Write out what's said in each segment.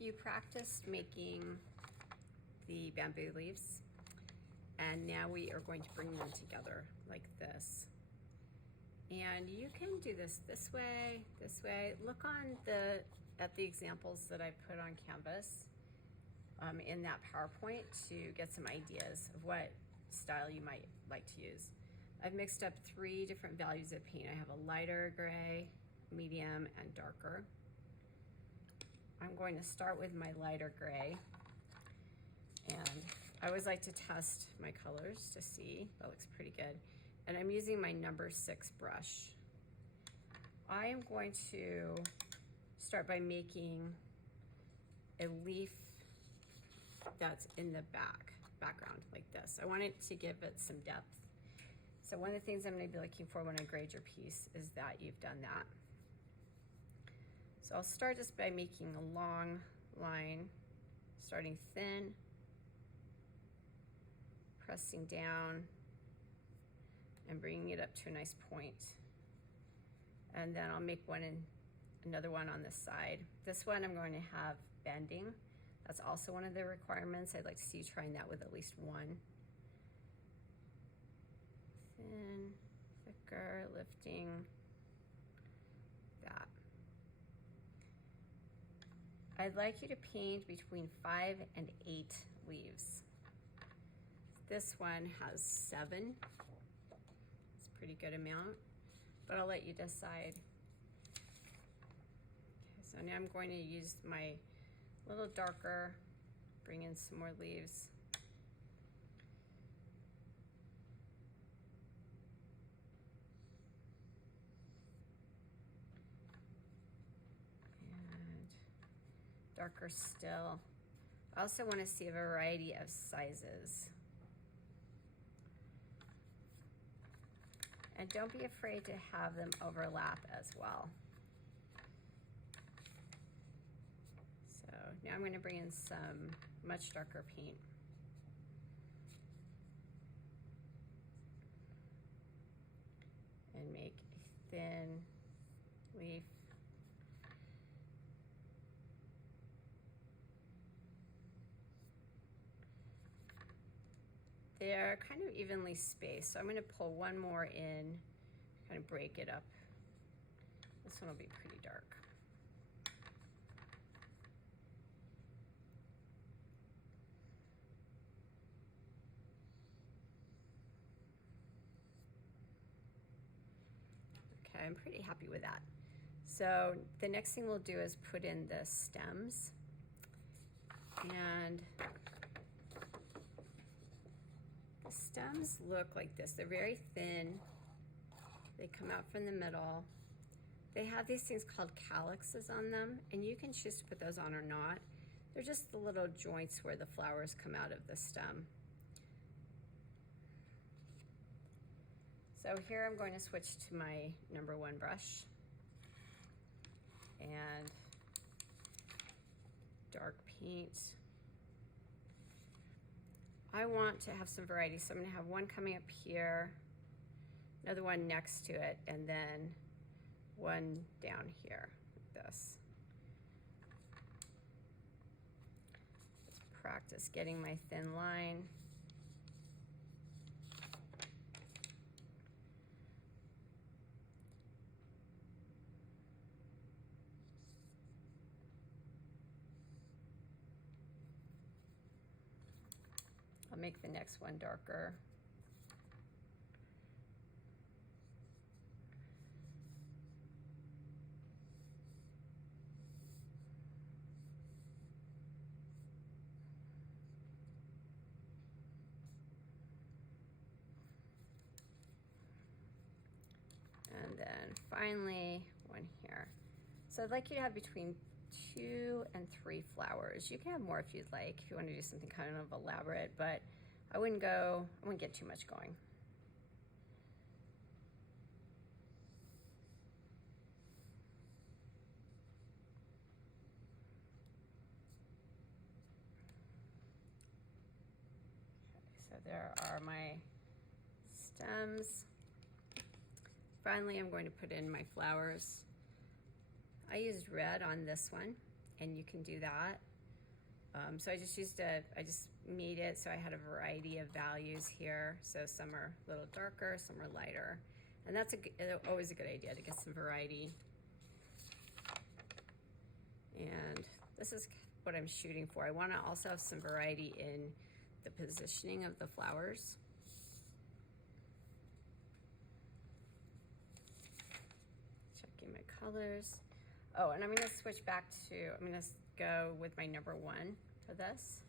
You practiced making the bamboo leaves, and now we are going to bring them together like this. And you can do this way, this way. Look at the examples that I put on Canvas in that PowerPoint to get some ideas of what style you might like to use. I've mixed up 3 different values of paint. I have a lighter gray, medium, and darker. I'm going to start with my lighter gray, and I always like to test my colors to see. That looks pretty good. And I'm using my number 6 brush. I am going to start by making a leaf that's in the background like this. I want it to give it some depth. So one of the things I'm going to be looking for when I grade your piece is that you've done that. So I'll start just by making a long line, starting thin, pressing down, and bringing it up to a nice point. And then I'll make another one on this side. This one I'm going to have bending. That's also one of the requirements. I'd like to see you trying that with at least one. Thin, thicker, lifting, that. I'd like you to paint between 5 and 8 leaves. This one has 7. It's a pretty good amount, but I'll let you decide. Okay, so now I'm going to use my little darker, bring in some more leaves. And darker still. I also want to see a variety of sizes. And don't be afraid to have them overlap as well. So now I'm going to bring in some much darker paint. And make a thin leaf. They're kind of evenly spaced, so I'm going to pull one more in, kind of break it up. This one will be pretty dark. Okay, I'm pretty happy with that. So the next thing we'll do is put in the stems. And the stems look like this. They're very thin. They come out from the middle. They have these things called calyxes on them, and you can choose to put those on or not. They're just the little joints where the flowers come out of the stem. So here I'm going to switch to my number 1 brush and dark paint. I want to have some variety, so I'm going to have one coming up here, another one next to it, and then one down here, like this. Let's practice getting my thin line. I'll make the next one darker. And then finally one here. So I'd like you to have between 2 and 3 flowers. You can have more if you'd like, if you want to do something kind of elaborate, but I wouldn't get too much going. Okay, so there are my stems. Finally, I'm going to put in my flowers. I used red on this one, and you can do that. So I just made it so I had a variety of values here. So some are a little darker, some are lighter. And that's always a good idea to get some variety. And this is what I'm shooting for. I want to also have some variety in the positioning of the flowers. Checking my colors. Oh, and I'm going to switch back to, I'm going to go with my number 1 for this.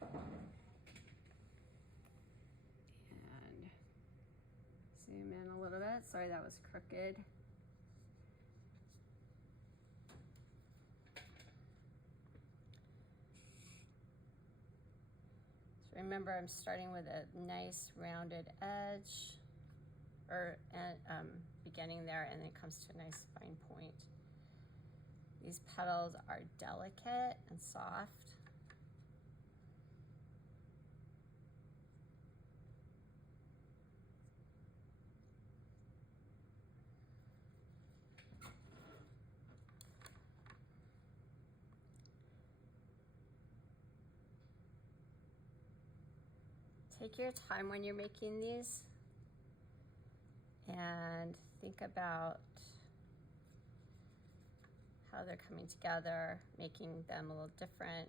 And zoom in a little bit. Sorry, that was crooked. So remember, I'm starting with a nice rounded edge, or beginning there, and then it comes to a nice fine point. These petals are delicate and soft. Take your time when you're making these and think about how they're coming together, making them a little different.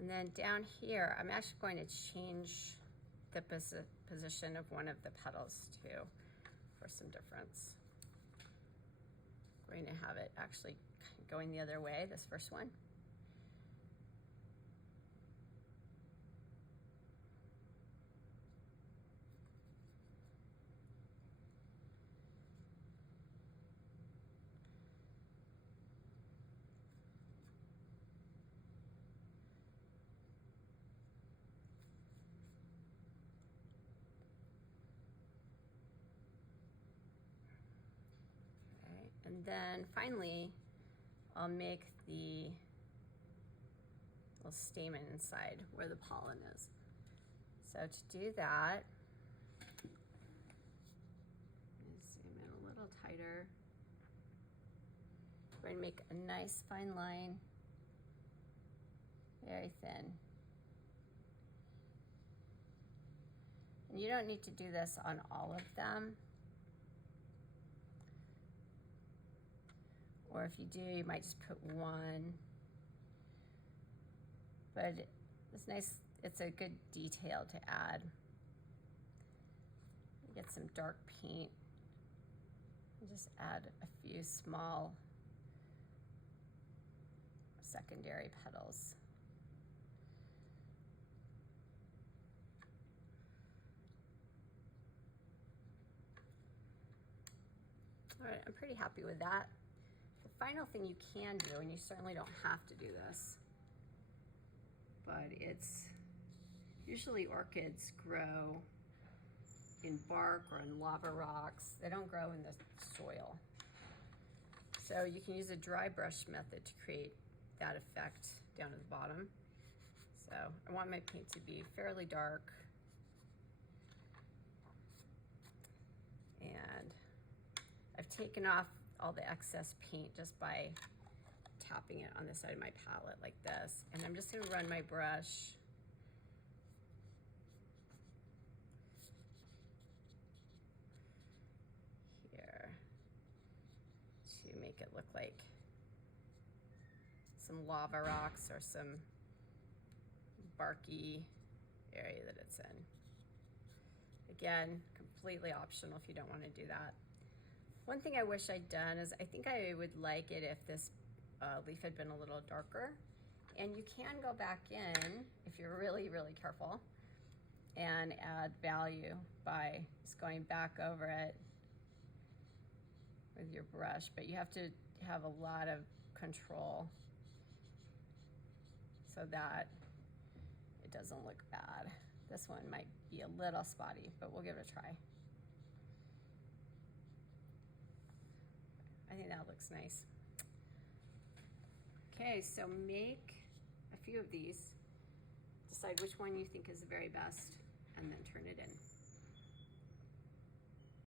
And then down here, I'm actually going to change the position of one of the petals too for some difference. I'm going to have it actually going the other way, this first one. And then finally, I'll make the little stamen inside where the pollen is. So to do that, I'm going to zoom in a little tighter. We're going to make a nice fine line, very thin. And you don't need to do this on all of them. Or if you do, you might just put one. But it's nice, it's a good detail to add. Get some dark paint. And just add a few small secondary petals. All right, I'm pretty happy with that. Final thing you can do, and you certainly don't have to do this, but it's usually orchids grow in bark or in lava rocks. They don't grow in the soil. So you can use a dry brush method to create that effect down at the bottom. So I want my paint to be fairly dark. And I've taken off all the excess paint just by tapping it on the side of my palette like this. And I'm just going to run my brush here to make it look like some lava rocks or some barky area that it's in. Again, completely optional if you don't want to do that. One thing I wish I'd done is I think I would like it if this leaf had been a little darker. And you can go back in, if you're really, really careful, and add value by just going back over it with your brush. But you have to have a lot of control so that it doesn't look bad. This one might be a little spotty, but we'll give it a try. I think that looks nice. Okay, so make a few of these. Decide which one you think is the very best.